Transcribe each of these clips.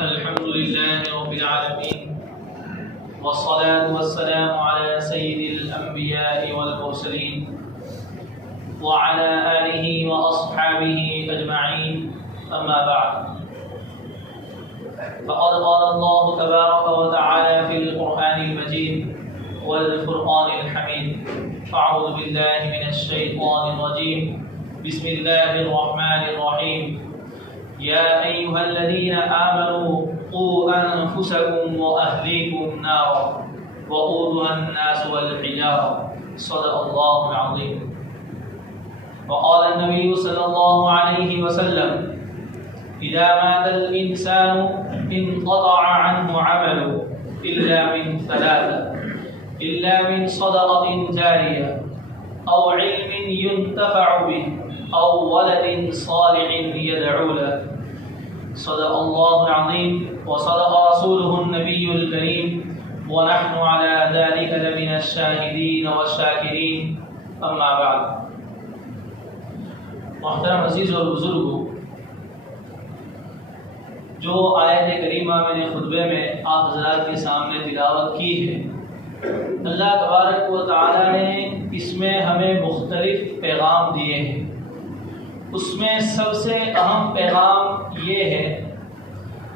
الحمد لله رب العالمين والصلاة والسلام على سيد الأنبياء والمرسلين وعلى آله وأصحابه أجمعين، أما بعد، فقد قال الله تبارك وتعالى في القرآن المجيد والفرقان الحميد: أعوذ بالله من الشيطان الرجيم، بسم الله الرحمن الرحيم. يا أيها الذين آمنوا قوا أنفسكم وأهليكم نارا وقودها الناس والحجارة، صدق الله العظيم. وقال النبي صلى الله عليه وسلم: إذا مات الإنسان انقطع عنه عمله إلا من ثلاثة: إلا من صدقة جارية أو علم ينتفع به أو ولد صالح يدعو له، صدق الله العظيم وصدق رسوله النبي الكريم، ونحن على ذلك لمن الشاهدين والشاكرين، أما بعد. محترم عزیز اور بزرگوں، جو آیت کریمہ میں نے خطبے میں آپ حضرات کے سامنے تلاوت کی ہے، اللہ تبارک و تعالی نے اس میں ہمیں مختلف پیغام دیے ہیں. اس میں سب سے اہم پیغام یہ ہے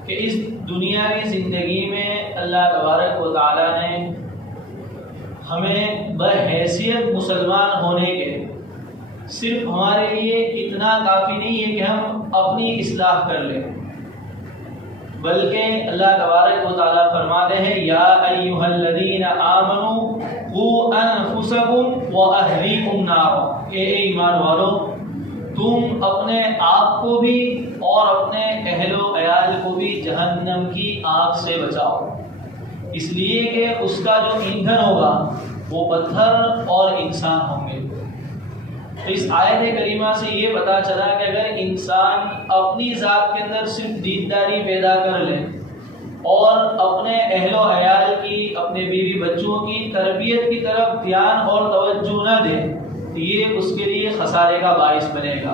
کہ اس دنیا کی زندگی میں اللہ تبارک و تعالی نے ہمیں بحیثیت مسلمان ہونے کے صرف ہمارے لیے اتنا کافی نہیں ہے کہ ہم اپنی اصلاح کر لیں، بلکہ اللہ تبارک و تعالیٰ فرماتے ہیں: یا ایھا الذین آمنوا قوا انفسکم واہلیکم نارا، اے ایمان والو، تم اپنے آپ کو بھی اور اپنے اہل و عیال کو بھی جہنم کی آگ سے بچاؤ، اس لیے کہ اس کا جو ایندھن ہوگا وہ پتھر اور انسان ہوں گے. تو اس آیت کریمہ سے یہ پتہ چلا کہ اگر انسان اپنی ذات کے اندر صرف دینداری پیدا کر لے اور اپنے اہل و عیال کی، اپنے بیوی بچوں کی تربیت کی طرف دھیان اور توجہ نہ دے تو یہ اس کے لیے خسارے کا باعث بنے گا.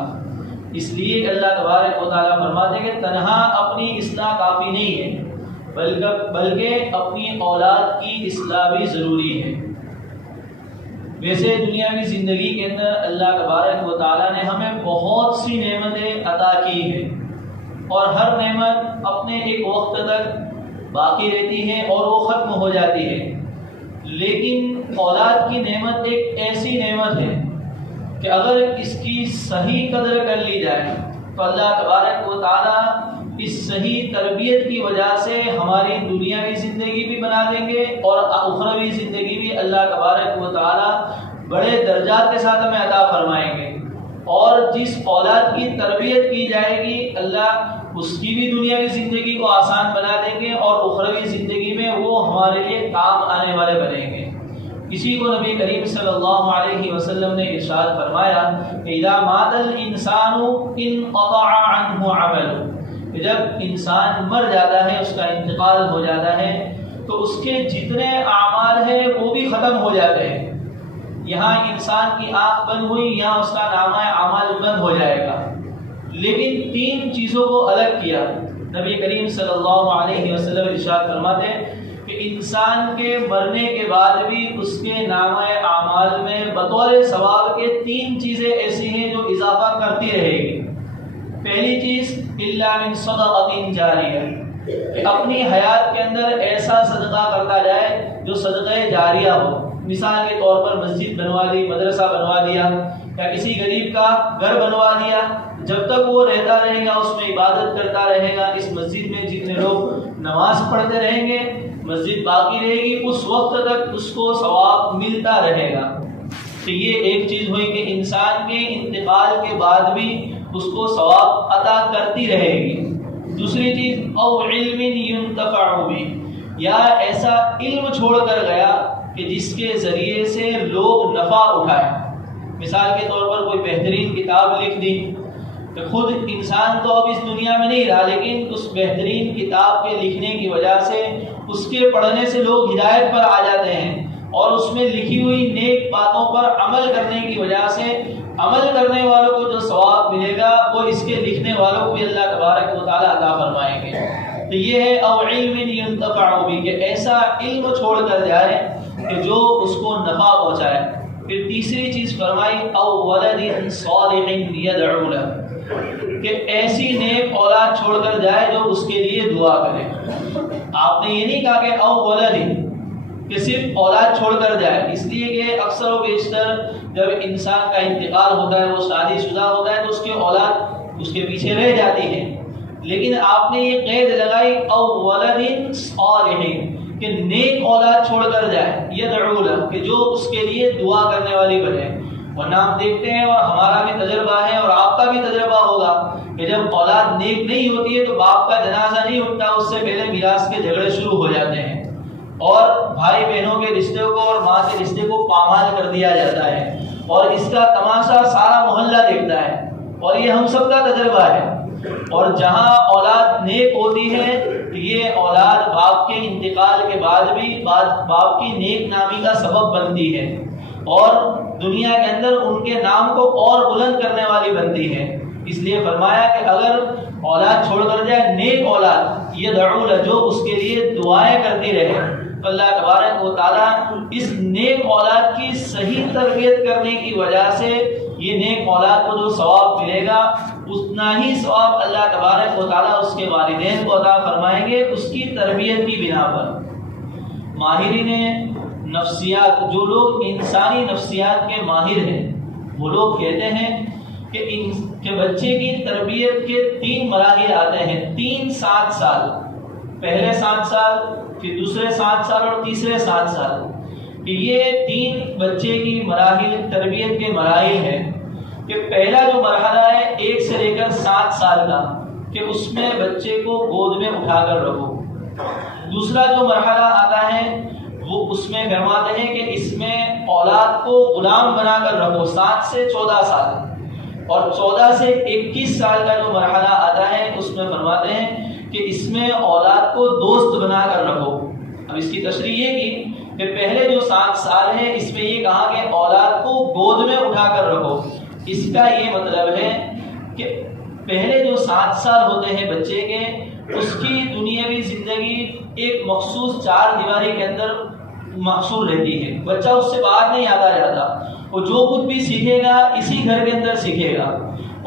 اس لیے اللہ تبارک و تعالیٰ فرماتے ہیں کہ تنہا اپنی اصلاح کافی نہیں ہے، بلکہ اپنی اولاد کی اصلاح بھی ضروری ہے. ویسے دنیا کی زندگی کے اندر اللہ تبارک و تعالیٰ نے ہمیں بہت سی نعمتیں عطا کی ہیں، اور ہر نعمت اپنے ایک وقت تک باقی رہتی ہے اور وہ ختم ہو جاتی ہے. لیکن اولاد کی نعمت ایک ایسی نعمت ہے کہ اگر اس کی صحیح قدر کر لی جائے تو اللہ تبارک و تعالیٰ اس صحیح تربیت کی وجہ سے ہماری دنیا کی زندگی بھی بنا دیں گے اور اخروی زندگی بھی اللہ تبارک و تعالیٰ بڑے درجات کے ساتھ ہمیں عطا فرمائیں گے. اور جس اولاد کی تربیت کی جائے گی اللہ اس کی بھی دنیا کی زندگی کو آسان بنا دیں گے اور اخروی زندگی میں وہ ہمارے لیے کام آنے والے بنیں گے. اسی کو نبی کریم صلی اللہ علیہ وسلم نے ارشاد فرمایا: اذا مات الانسان انقطع عنہ عمله، جب انسان مر جاتا ہے، اس کا انتقال ہو جاتا ہے، تو اس کے جتنے اعمال ہیں وہ بھی ختم ہو جاتے ہیں. یہاں انسان کی آنکھ بند ہوئی، یہاں اس کا نامہ اعمال بند ہو جائے گا. لیکن تین چیزوں کو الگ کیا. نبی کریم صلی اللہ علیہ وسلم ارشاد فرماتے ہیں کہ انسان کے مرنے کے بعد بھی اس کے نامہ اعمال میں بطور ثواب کے تین چیزیں ایسی ہیں جو اضافہ کرتی رہے گی. پہلی چیز الا من صدقۃ جاریہ، کہ اپنی حیات کے اندر ایسا صدقہ کرتا جائے جو صدقہ جاریہ ہو. مثال کے طور پر مسجد بنوا دی، مدرسہ بنوا دیا، یا کسی غریب کا گھر بنوا دیا. جب تک وہ رہتا رہے گا، اس میں عبادت کرتا رہے گا، اس مسجد میں جتنے لوگ نماز پڑھتے رہیں گے مسجد باقی رہے گی، اس وقت تک اس کو ثواب ملتا رہے گا. تو یہ ایک چیز ہوئی کہ انسان کے انتقال کے بعد بھی اس کو ثواب عطا کرتی رہے گی. دوسری چیز او علم ينتفع به، یا ایسا علم چھوڑ کر گیا کہ جس کے ذریعے سے لوگ نفع اٹھائیں. مثال کے طور پر کوئی بہترین کتاب لکھ دی کہ خود انسان تو اب اس دنیا میں نہیں رہا، لیکن اس بہترین کتاب کے لکھنے کی وجہ سے اس کے پڑھنے سے لوگ ہدایت پر آ جاتے ہیں، اور اس میں لکھی ہوئی نیک باتوں پر عمل کرنے کی وجہ سے عمل کرنے والوں کو جو ثواب ملے گا وہ اس کے لکھنے والوں کو بھی اللہ تبارک و تعالیٰ عطا فرمائیں گے. تو یہ ہے او علم ينتفع به، کہ ایسا علم چھوڑ کر جائے کہ جو اس کو نفع پہنچائے۔ پھر تیسری چیز فرمائی او ولد صالح يدعو له، کہ ایسی نیک اولاد چھوڑ کر جائے جو اس کے لیے دعا کرے۔ آپ نے یہ نہیں کہا کہ او ولد، کہ صرف اولاد چھوڑ کر جائے، اس لیے کہ اکثر و بیشتر جب انسان کا انتقال ہوتا ہے، وہ شادی شدہ ہوتا ہے، تو اس کے اولاد اس کے پیچھے رہ جاتی ہے، لیکن آپ نے یہ قید لگائی او ولد صالح، کہ نیک اولاد چھوڑ کر جائے، یدعو له، کہ جو اس کے لیے دعا کرنے والی بنے۔ ورنہ ہم دیکھتے ہیں، اور ہمارا بھی تجربہ ہے اور آپ کا بھی تجربہ ہوگا، کہ جب اولاد نیک نہیں ہوتی ہے تو باپ کا جنازہ نہیں اٹھتا، اس سے پہلے میراث کے جھگڑے شروع ہو جاتے ہیں، اور بھائی بہنوں کے رشتے کو اور ماں کے رشتے کو پامال کر دیا جاتا ہے، اور اس کا تماشا سارا محلہ دیکھتا ہے، اور یہ ہم سب کا تجربہ ہے۔ اور جہاں اولاد نیک ہوتی ہے تو یہ اولاد باپ کے انتقال کے بعد بھی باپ کی نیک نامی کا سبب بنتی ہے، اور دنیا کے اندر ان کے نام کو اور بلند کرنے والی بنتی ہے۔ اس لیے فرمایا کہ اگر اولاد چھوڑ کر جائے، نیک اولاد، یدعو له، جو اس کے لیے دعائیں کرتی رہے، اللہ تبارک و تعالیٰ اس نیک اولاد کی صحیح تربیت کرنے کی وجہ سے یہ نیک اولاد کو جو ثواب ملے گا، اتنا ہی ثواب اللہ تبارک و تعالیٰ اس کے والدین کو عطا فرمائیں گے اس کی تربیت کی بنا پر۔ ماہرین نفسیات، جو لوگ انسانی نفسیات کے ماہر ہیں، وہ لوگ کہتے ہیں کہ بچے کی تربیت کے 3 مراحل آتے ہیں، 3-7 سال، پہلے 7 سال، پھر دوسرے 7 سال اور تیسرے 7 سال، کہ یہ 3 بچے کی مراحل، تربیت کے مراحل ہیں۔ کہ پہلا جو مرحلہ ہے 1 سے لے کر 7 سال کا، کہ اس میں بچے کو گود میں اٹھا کر رکھو۔ دوسرا جو مرحلہ آتا ہے وہ اس میں فرماتے ہیں کہ اس میں اولاد کو غلام بنا کر رکھو، 7 سے 14 سال، اور 14 سے 21 سال کا جو مرحلہ آتا ہے اس میں فرماتے ہیں کہ اس میں اولاد کو دوست بنا کر رکھو۔ اب اس کی تشریح یہ کی کہ پہلے جو 7 سال ہے اس میں یہ کہا کہ اولاد کو گود میں اٹھا کر رکھو۔ اس کا یہ مطلب ہے کہ پہلے جو 7 سال ہوتے ہیں بچے کے، اس کی دنیاوی زندگی ایک مخصوص 4 دیواری کے اندر محصور رہتی ہے، بچہ اس سے باہر نہیں آتا جاتا، وہ جو کچھ بھی سیکھے گا اسی گھر کے اندر سیکھے گا،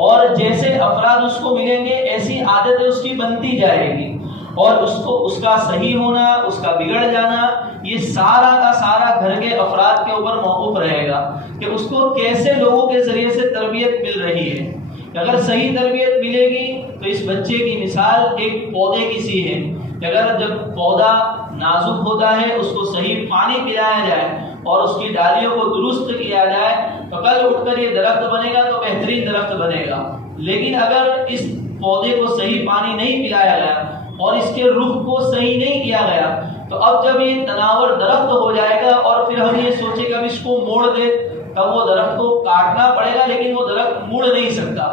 اور جیسے افراد اس کو ملیں گے ایسی عادتیں اس کی بنتی جائے گی، اور اس کا صحیح ہونا، اس کا بگڑ جانا، یہ سارا کا سارا گھر کے افراد کے اوپر موقوف رہے گا کہ اس کو کیسے لوگوں کے ذریعے سے تربیت مل رہی ہے۔ اگر صحیح تربیت ملے گی تو اس بچے کی مثال ایک پودے کی سی ہے، کہ اگر جب پودا نازک ہوتا ہے اس کو صحیح پانی پلایا جائے اور اس کی ڈالیوں کو درست کیا جائے تو کل اٹھ کر یہ درخت بنے گا تو بہترین درخت بنے گا۔ لیکن اگر اس پودے کو صحیح پانی نہیں پلایا گیا اور اس کے رخ کو صحیح نہیں کیا گیا تو اب جب یہ تناور درخت ہو جائے گا اور پھر ہم یہ سوچیں کہ اب اس کو موڑ دے، تب وہ درخت کو کاٹنا پڑے گا لیکن وہ درخت موڑ نہیں سکتا۔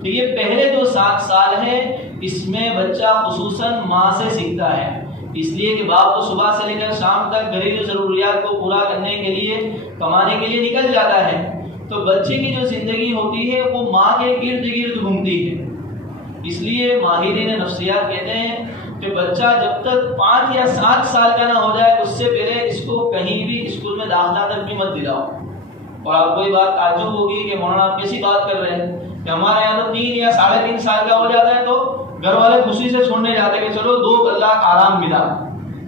تو یہ پہلے جو 7 سال ہے اس میں بچہ خصوصاً ماں سے سیکھتا ہے، اس لیے کہ باپ کو صبح سے لے کر شام تک گھریلو ضروریات کو پورا کرنے کے لیے، کمانے کے لیے نکل جاتا ہے، تو بچے کی جو زندگی ہوتی ہے وہ ماں کے ارد گرد گھومتی ہے۔ اس لیے ماہرین نفسیات کہتے ہیں کہ بچہ جب تک 5 یا 7 سال کا نہ ہو جائے اس سے پہلے اس کو کہیں بھی اسکول میں داخلہ تک بھی مت دلاؤ۔ اور آپ کو یہ بات تعجب ہوگی کہ مولانا آپ کیسی بات کر رہے ہیں کہ ہمارے یہاں تو 3 یا 3.5 سال کا ہو جاتا ہے تو گھر والے خوشی سے چھوڑنے جاتے ہیں کہ چلو 2 کلاک آرام ملا،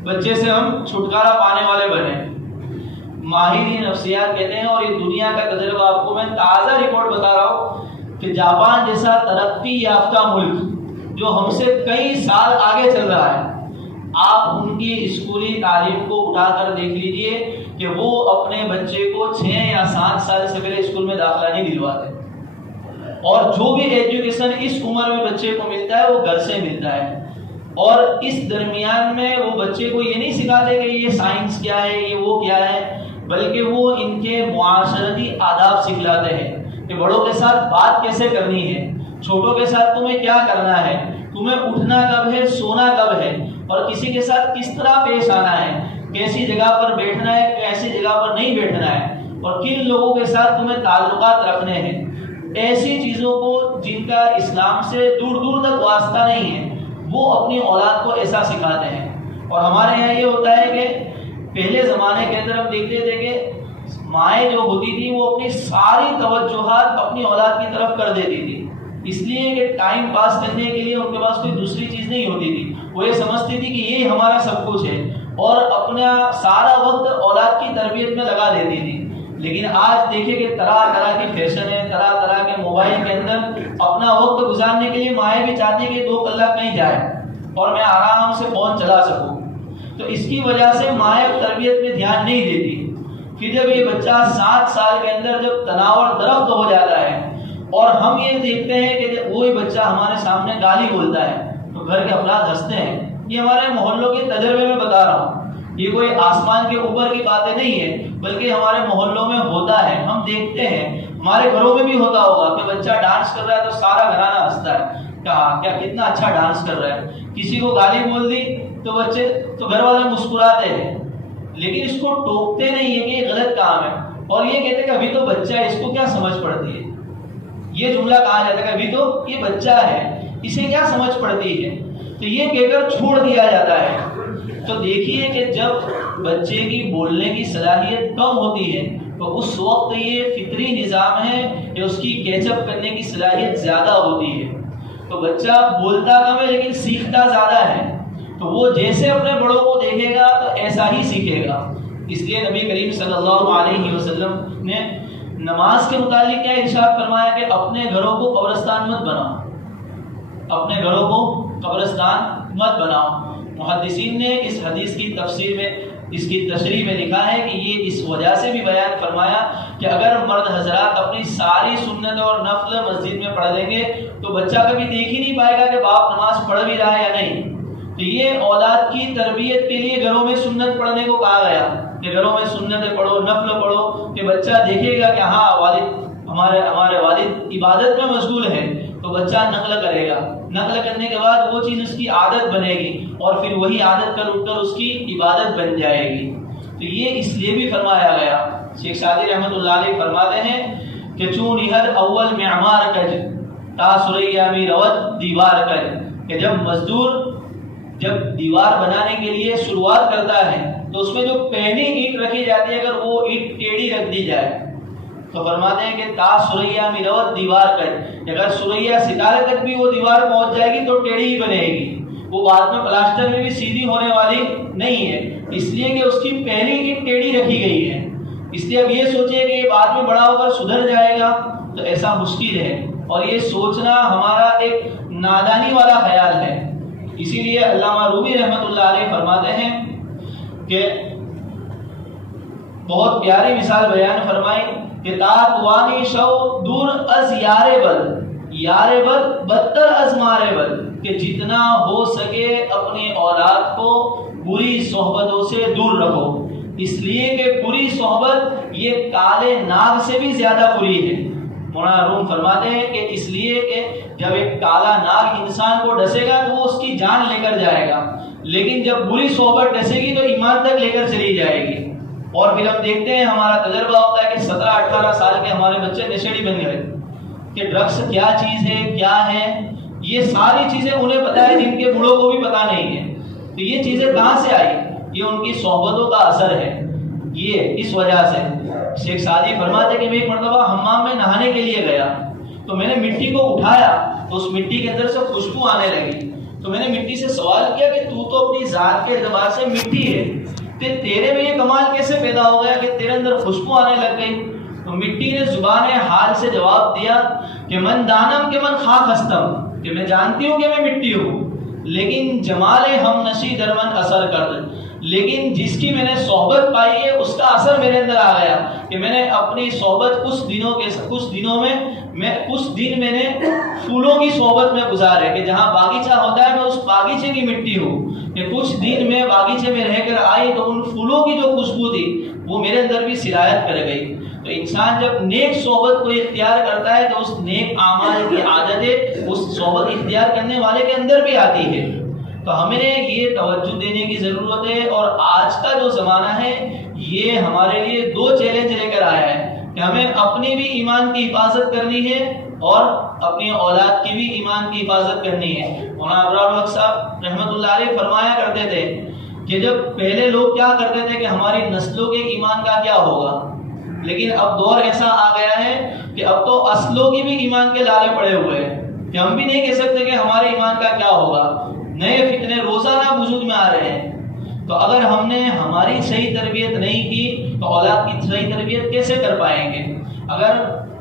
بچے سے ہم چھٹکارا پانے والے بنے۔ ماہرین نفسیات کہتے ہیں، اور یہ دنیا کا تجربہ آپ کو میں تازہ رپورٹ بتا رہا ہوں، کہ جاپان جیسا ترقی یافتہ ملک جو ہم سے کئی سال آگے چل رہا ہے، آپ ان کی اسکولی تعلیم کو اٹھا کر دیکھ لیجئے کہ وہ اپنے بچے کو 6 یا 7 سال سے پہلے اسکول میں داخلہ نہیں دلواتے، اور جو بھی ایجوکیشن اس عمر میں بچے کو ملتا ہے وہ گھر سے ملتا ہے، اور اس درمیان میں وہ بچے کو یہ نہیں سکھاتے کہ یہ سائنس کیا ہے، یہ وہ کیا ہے، بلکہ وہ ان کے معاشرتی آداب سکھلاتے ہیں کہ بڑوں کے ساتھ بات کیسے کرنی ہے، چھوٹوں کے ساتھ تمہیں کیا کرنا ہے، تمہیں اٹھنا کب ہے، سونا کب ہے، اور کسی کے ساتھ کس طرح پیش آنا ہے، کیسی جگہ پر بیٹھنا ہے، کیسی جگہ پر نہیں بیٹھنا ہے، اور کن لوگوں کے ساتھ تمہیں تعلقات رکھنے ہیں۔ ایسی چیزوں کو جن کا اسلام سے دور دور تک واسطہ نہیں ہے وہ اپنی اولاد کو ایسا سکھاتے ہیں. اور ہمارے یہاں یہ ہوتا ہے کہ پہلے زمانے کے اندر ہم دیکھتے تھے کہ مائیں جو ہوتی تھی وہ اپنی ساری توجہات اپنی اولاد کی طرف کر دیتی تھی، اس لیے کہ ٹائم پاس کرنے کے لیے ان کے پاس کوئی دوسری چیز نہیں ہوتی تھی. وہ یہ سمجھتی تھی کہ یہ ہمارا سب کچھ ہے اور اپنا سارا وقت اولاد کی تربیت میں لگا دیتی تھی. لیکن آج دیکھیں کہ طرح طرح کی فیشن ہے، طرح طرح کے موبائل کے اندر اپنا وقت گزارنے کے لیے مائیں بھی چاہتی ہیں کہ 2 کلاک کہیں جائے اور میں آرام سے فون چلا سکوں. تو اس کی وجہ سے مائیں تربیت میں دھیان نہیں دیتی. پھر جب یہ بچہ 7 سال کے اندر جب تناور درخت ہو جاتا ہے اور ہم یہ دیکھتے ہیں کہ جب وہی بچہ ہمارے سامنے گالی بولتا ہے تو گھر کے افراد ہنستے ہیں. یہ ہمارے محلوں کے تجربے میں بتا رہا ہوں، یہ کوئی آسمان کے اوپر کی باتیں نہیں ہے، بلکہ ہمارے محلوں میں ہوتا ہے. ہم دیکھتے ہیں ہمارے گھروں میں بھی ہوتا ہوگا کہ بچہ ڈانس کر رہا ہے تو سارا گھرانہ ہنستا ہے، کیا کتنا اچھا ڈانس کر رہا ہے. کسی کو گالی بول دی تو گھر والے مسکراتے ہیں، لیکن اس کو ٹوکتے نہیں ہے کہ یہ غلط کام ہے اور یہ کہتے ہیں کہ ابھی تو بچہ ہے، اس کو کیا سمجھ پڑتی ہے. یہ جملہ کہا جاتا ہے کہ ابھی تو یہ بچہ ہے، اسے کیا سمجھ پڑتی ہے، تو یہ کہہ کر چھوڑ دیا جاتا ہے. تو دیکھیے کہ جب بچے کی بولنے کی صلاحیت کم ہوتی ہے تو اس وقت یہ فطری نظام ہے کہ اس کی کیچ اپ کرنے کی صلاحیت زیادہ ہوتی ہے. تو بچہ بولتا کم ہے لیکن سیکھتا زیادہ ہے. تو وہ جیسے اپنے بڑوں کو دیکھے گا تو ایسا ہی سیکھے گا. اس لیے نبی کریم صلی اللہ علیہ وسلم نے نماز کے متعلق کیا ارشاد فرمایا کہ اپنے گھروں کو قبرستان مت بناؤ، اپنے گھروں کو قبرستان مت بناؤ. محدثین نے اس حدیث کی تفسیر میں، اس کی تشریح میں لکھا ہے کہ یہ اس وجہ سے بھی بیان فرمایا کہ اگر مرد حضرات اپنی ساری سنت اور نفل مسجد میں پڑھ دیں گے تو بچہ کبھی دیکھ ہی نہیں پائے گا کہ باپ نماز پڑھ بھی رہا ہے یا نہیں. تو یہ اولاد کی تربیت کے لیے گھروں میں سنت پڑھنے کو کہا گیا کہ گھروں میں سنتیں پڑھو، نفل پڑھو، کہ بچہ دیکھے گا کہ ہاں والد ہمارے والد عبادت میں مشغول ہے تو بچہ نقل کرے گا. نقل کرنے کے بعد وہ چیز اس کی عادت بنے گی اور پھر وہی عادت کر اٹھ کر اس کی عبادت بن جائے گی. تو یہ اس لیے بھی فرمایا گیا. شیخ سعدی رحمۃ اللہ علیہ فرماتے ہیں کہ چون ہر اول معمار کج تا سریا می روت دیوار کج، کہ جب مزدور جب دیوار بنانے کے لیے شروعات کرتا ہے تو اس میں جو پہلی اینٹ رکھی جاتی ہے اگر وہ اینٹ ٹیڑھی رکھ دی جائے تو فرماتے ہیں کہ تا سریا می روت دیوار کج، اگر سریا ستارے تک بھی وہ دیوار پہنچ جائے گی تو ٹیڑھی ہی بنے گی، وہ بعد میں پلاسٹر میں بھی سیدھی ہونے والی نہیں ہے، اس لیے کہ اس کی پہلی اینٹ ٹیڑھی رکھی گئی ہے. اس لیے اب یہ سوچے کہ یہ بعد میں بڑا ہو کر سدھر جائے گا تو ایسا مشکل ہے، اور یہ سوچنا ہمارا ایک نادانی والا خیال ہے. اسی لیے علامہ رومی رحمۃ اللہ علیہ فرماتے ہیں کہ بہت پیاری مثال بیان فرمائی کہ تاتوانی شو دور از یار بد بدتر از مارے بد، کہ جتنا ہو سکے اپنی اولاد کو بری صحبتوں سے دور رکھو، اس لیے کہ بری صحبت یہ کالے ناگ سے بھی زیادہ بری ہے. مولانا روم فرماتے ہیں کہ اس لیے کہ جب ایک کالا ناگ انسان کو ڈسے گا تو وہ اس کی جان لے کر جائے گا، لیکن جب بری صحبت ڈسے گی تو ایمان تک لے کر چلی جائے گی. اور پھر ہم دیکھتے ہیں ہمارا تجربہ ہوتا ہے کہ 17-18 سال کے ہمارے بچے نشیڑی بن گئے کہ ڈرگس کیا چیز ہے، کیا ہے، یہ ساری چیزیں انہیں پتہ ہے جن کے بڑوں کو بھی پتہ نہیں ہے. تو یہ چیزیں کہاں سے آئی؟ یہ ان کی صحبتوں کا اثر ہے. یہ اس وجہ سے شیخ سعدی فرماتے کہ میں ایک مرتبہ حمام میں نہانے کے لیے گیا تو میں نے مٹی کو اٹھایا تو اس مٹی کے اندر سے خوشبو آنے لگی. تو میں نے مٹی سے سوال کیا کہ تو اپنی ذات کے اعتبار سے مٹی ہے، تیرے میں یہ کمال کیسے پیدا ہو گیا کہ تیرے اندر خوشبو آنے لگ گئی؟ تو مٹی نے زبان حال سے جواب دیا کہ من دانم کہ من خاک ہستم، کہ میں جانتی ہوں کہ میں مٹی ہوں، لیکن جمال ہم نشی درمن اثر کرد، لیکن جس کی میں نے صحبت پائی ہے اس کا اثر میرے اندر آ گیا کہ میں نے اپنی صحبت کچھ دن میں نے پھولوں کی صحبت میں گزارے کہ جہاں باغیچہ ہوتا ہے میں اس باغیچے کی مٹی ہوں، کہ کچھ دن میں باغیچے میں رہ کر آئی تو ان پھولوں کی جو خوشبو تھی وہ میرے اندر بھی سرایت کر گئی. تو انسان جب نیک صحبت کو اختیار کرتا ہے تو اس نیک اعمال کی عادتیں اس صحبت اختیار کرنے والے کے اندر بھی آتی ہے. تو ہمیں یہ توجہ دینے کی ضرورت ہے. اور آج کا جو زمانہ ہے یہ ہمارے لیے 2 چیلنج لے کر آیا ہے کہ ہمیں اپنی بھی ایمان کی حفاظت کرنی ہے اور اپنی اولاد کی بھی ایمان کی حفاظت کرنی ہے۔ مولانا ابرار الحق صاحب رحمۃ اللہ علیہ فرمایا کرتے تھے کہ جب پہلے لوگ کیا کرتے تھے کہ ہماری نسلوں کے ایمان کا کیا ہوگا، لیکن اب دور ایسا آ گیا ہے کہ اب تو اصلوں کی بھی ایمان کے لالے پڑے ہوئے ہیں کہ ہم بھی نہیں کہہ سکتے کہ ہمارے ایمان کا کیا ہوگا۔ نئے فتنے روزانہ وجود میں آ رہے ہیں، تو اگر ہم نے ہماری صحیح تربیت نہیں کی تو اولاد کی صحیح تربیت کیسے کر پائیں گے؟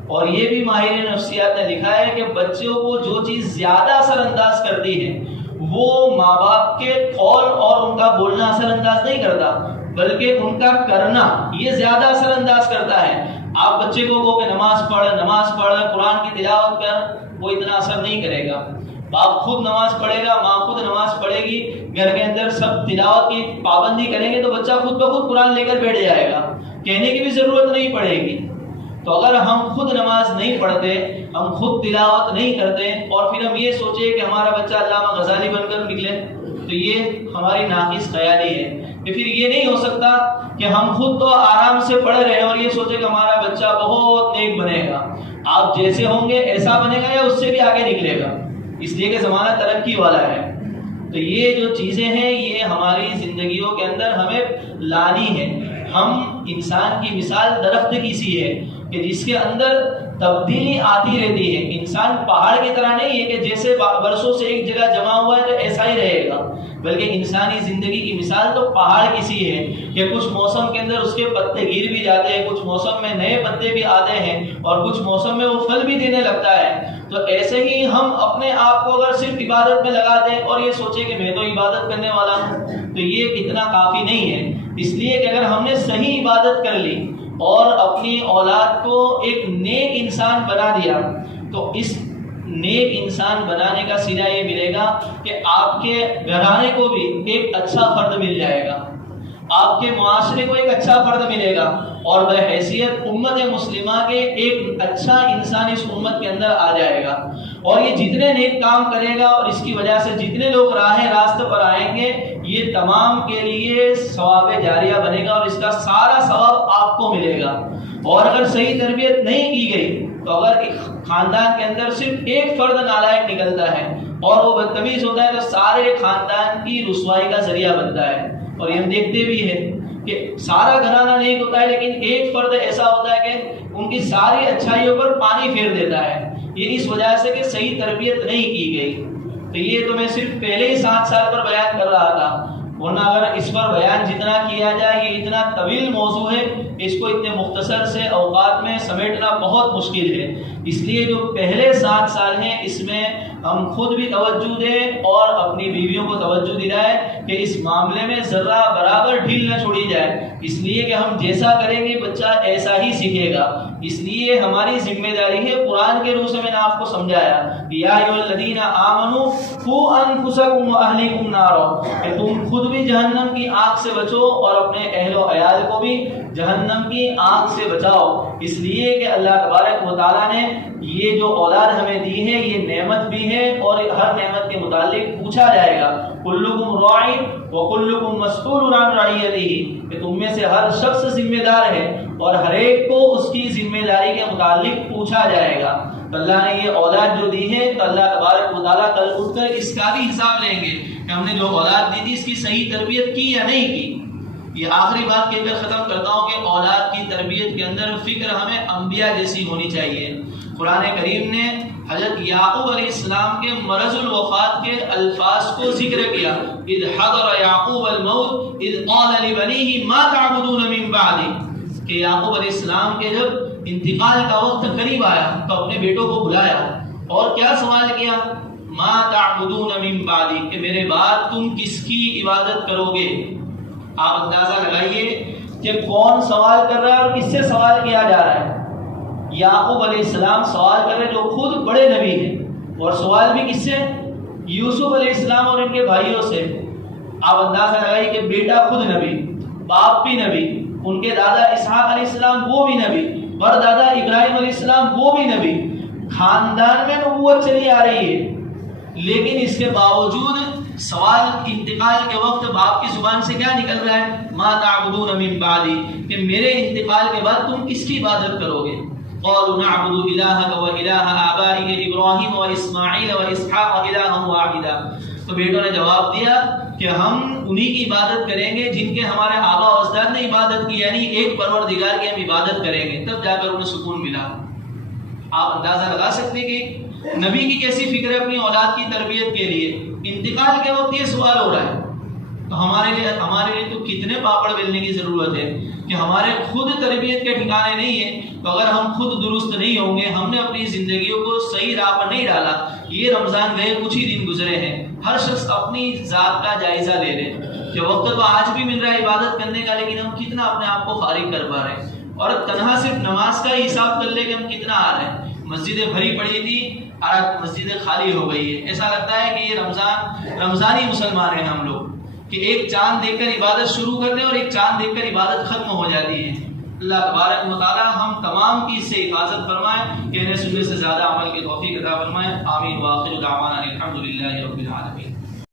اور یہ بھی ماہر نفسیات نے لکھا ہے کہ بچوں کو جو چیز زیادہ اثر انداز کرتی ہے وہ ماں باپ کے قول اور ان کا بولنا اثر انداز نہیں کرتا، بلکہ ان کا کرنا یہ زیادہ اثر انداز کرتا ہے۔ آپ بچے کو کہو کہ نماز پڑھ، قرآن کی تلاوت کر، وہ اتنا اثر نہیں کرے گا۔ باپ خود نماز پڑھے گا، ماں خود نماز پڑھے گی، گھر کے اندر سب تلاوت کی پابندی کریں گے تو بچہ خود بخود قرآن لے کر بیٹھ جائے گا، کہنے کی بھی ضرورت نہیں پڑے گی۔ تو اگر ہم خود نماز نہیں پڑھتے، ہم خود تلاوت نہیں کرتے اور پھر ہم یہ سوچے کہ ہمارا بچہ علامہ غزالی بن کر نکلے، تو یہ ہماری ناقص خیالی ہے۔ پھر یہ نہیں ہو سکتا کہ ہم خود تو آرام سے پڑھ رہے ہیں اور یہ سوچے کہ ہمارا بچہ بہت نیک بنے گا۔ آپ جیسے ہوں گے ایسا بنے گا یا اس سے بھی آگے نکلے گا، اس لیے کہ زمانہ ترقی والا ہے۔ تو یہ جو چیزیں ہیں یہ ہماری زندگیوں کے اندر ہمیں لانی ہے۔ ہم انسان کی مثال درخت کی سی ہے کہ جس کے اندر تبدیلی آتی رہتی ہے۔ انسان پہاڑ کی طرح نہیں ہے کہ جیسے برسوں سے ایک جگہ جمع ہوا ہے تو ایسا ہی رہے گا، بلکہ انسانی زندگی کی مثال تو پہاڑ کی سی ہے کہ کچھ موسم کے اندر اس کے پتے گر بھی جاتے ہیں، کچھ موسم میں نئے پتے بھی آتے ہیں اور کچھ موسم میں وہ پھل بھی دینے لگتا ہے۔ تو ایسے ہی ہم اپنے آپ کو اگر صرف عبادت میں لگا دیں اور یہ سوچے کہ میں تو عبادت کرنے والا ہوں، تو یہ اتنا کافی نہیں ہے۔ اس لیے کہ اگر ہم نے صحیح عبادت کر لی اور اپنی اولاد کو ایک نیک انسان بنا دیا تو اس نیک انسان بنانے کا سلا یہ ملے گا کہ آپ کے گھرانے کو بھی ایک اچھا فرد مل جائے گا، آپ کے معاشرے کو ایک اچھا فرد ملے گا اور بحیثیت امت مسلمہ کے ایک اچھا انسان اس امت کے اندر آ جائے گا۔ اور یہ جتنے نیک کام کرے گا اور اس کی وجہ سے جتنے لوگ راست پر آئیں گے یہ تمام کے لیے ثواب جاریہ بنے گا اور اس کا سارا ثواب آپ کو ملے گا۔ اور اگر صحیح تربیت نہیں کی گئی تو اگر ایک خاندان کے اندر صرف ایک فرد نالائق نکلتا ہے اور وہ بدتمیز ہوتا ہے تو سارے خاندان کی رسوائی کا ذریعہ بنتا ہے۔ اور یہ ہم دیکھتے بھی ہیں کہ سارا گھرانہ نیک ہوتا ہے لیکن ایک فرد ایسا ہوتا ہے کہ ان کی ساری اچھائیوں پر پانی پھیر دیتا ہے، یہ اس وجہ سے کہ صحیح تربیت نہیں کی گئی۔ تو یہ تو میں صرف پہلے ہی 7 سال پر بیان کر رہا تھا، ورنہ اگر اس پر بیان جتنا کیا جائے یہ اتنا طویل موضوع ہے، اس کو اتنے مختصر سے اوقات میں سمیٹنا بہت مشکل ہے۔ اس لیے جو پہلے 7 سال ہیں اس میں ہم خود بھی توجہ دیں اور اپنی بیویوں کو توجہ دلائیں کہ اس معاملے میں ذرہ برابر ڈھیل نہ چھوڑی جائے، اس لیے کہ ہم جیسا کریں گے بچہ ایسا ہی سیکھے گا۔ اس لیے ہماری ذمہ داری ہے، قرآن کے روح سے میں نے آپ کو سمجھایا کہ یا ایھا الذین آمنوا قوا انفسکم واہلیکم نارا، کہ تم خود بھی جہنم کی آگ سے بچو اور اپنے اہل و عیال کو بھی جہنم کی آگ سے بچاؤ۔ اس لیے کہ اللہ تبارک و تعالیٰ نے یہ جو اولاد ہمیں دی ہے یہ نعمت بھی ہے اور ہر نعمت کے متعلق پوچھا جائے گا۔ کلکم راع وکلکم مسئول عن رعیتہ، کہ تم میں سے ہر شخص ذمہ دار ہے اور ہر ایک کو اس کی ذمہ داری کے متعلق پوچھا جائے گا۔ تو اللہ نے یہ اولاد جو دی ہے تو اللہ تبارک و تعالیٰ کل اٹھ کر اس کا بھی حساب لیں گے کہ ہم نے جو اولاد دی تھی اس کی صحیح تربیت کی یا نہیں کی۔ یہ آخری بات کہہ کر ختم کرتا ہوں کہ اولاد کی تربیت کے اندر فکر ہمیں انبیاء جیسی ہونی چاہیے۔ قرآن کریم نے حضرت یعقوب علیہ السلام کے مرض الوفات کے الفاظ کو ذکر کیا، اذ حضر یعقوب الموت اذ قال لبنیہ ما تعبدون من بعدی، کہ یعقوب علیہ السلام کے جب انتقال کا وقت قریب آیا تو اپنے بیٹوں کو بلایا اور کیا سوال کیا، ما تعبدون من بعدی، کہ میرے بعد تم کس کی عبادت کرو گے۔ آپ اندازہ لگائیے کہ کون سوال کر رہا ہے اور کس سے سوال کیا جا رہا ہے۔ یعقوب علیہ السلام سوال کر رہے جو خود بڑے نبی ہیں، اور سوال بھی کس سے؟ یوسف علیہ السلام اور ان کے بھائیوں سے۔ آپ اندازہ لگائیے کہ بیٹا خود نبی، باپ بھی نبی، ان کے دادا اسحاق علیہ السلام وہ بھی نبی، اور دادا ابراہیم علیہ السلام وہ بھی نبی، خاندان میں نبوت چلی آ رہی ہے، لیکن اس کے باوجود سوال انتقال کے وقت باپ کی زبان سے کیا نکل رہا ہے؟ ما تعبدون من بعدی، کہ میرے انتقال کے بعد تم کس کی عبادت کرو گے۔ قالوا نعبد الہک والہ آبائک ابراہیم واسماعیل واسحاق الہا واحدا. تو بیٹوں نے جواب دیا کہ ہم انہی کی عبادت کریں گے جن کے ہمارے آبا و اجداد نے عبادت کی، یعنی ایک پروردگار کی ہم عبادت کریں گے. تب جا کر انہیں سکون ملا. آپ اندازہ لگا سکتے ہیں کہ نبی کی کیسی فکر ہے اپنی اولاد کی تربیت کے لیے. انتقال کے وقت یہ سوال ہو رہا ہے تو ہمارے لیے تو کتنے پاپڑ بیلنے کی ضرورت ہے کہ ہمارے خود تربیت کے ٹھکانے نہیں ہیں. تو اگر ہم خود درست نہیں ہوں گے، ہم نے اپنی زندگیوں کو صحیح راہ پر نہیں ڈالا. یہ رمضان گئے کچھ ہی دن گزرے ہیں، ہر شخص اپنی ذات کا جائزہ لے لے کہ وقت تو آج بھی مل رہا ہے عبادت کرنے کا، لیکن ہم کتنا اپنے آپ کو فارغ کر پا رہے ہیں. اور تنہا صرف نماز کا ہی حساب کر لے کہ ہم کتنا آ رہے ہیں. مسجدیں بھری پڑی تھی، آج مسجدیں خالی ہو گئی ہے. ایسا لگتا ہے کہ یہ رمضانی مسلمان ہیں ہم لوگ، کہ ایک چاند دیکھ کر عبادت شروع کر دیں اور ایک چاند دیکھ کر عبادت ختم ہو جاتی ہے. اللہ تبارک و تعالی ہم تمام کی اس سے حفاظت فرمائے، کہنے سننے سے زیادہ عمل کی توفیق عطا فرمائے. آمین. وآخر دعوانا الحمدللہ رب العالمین.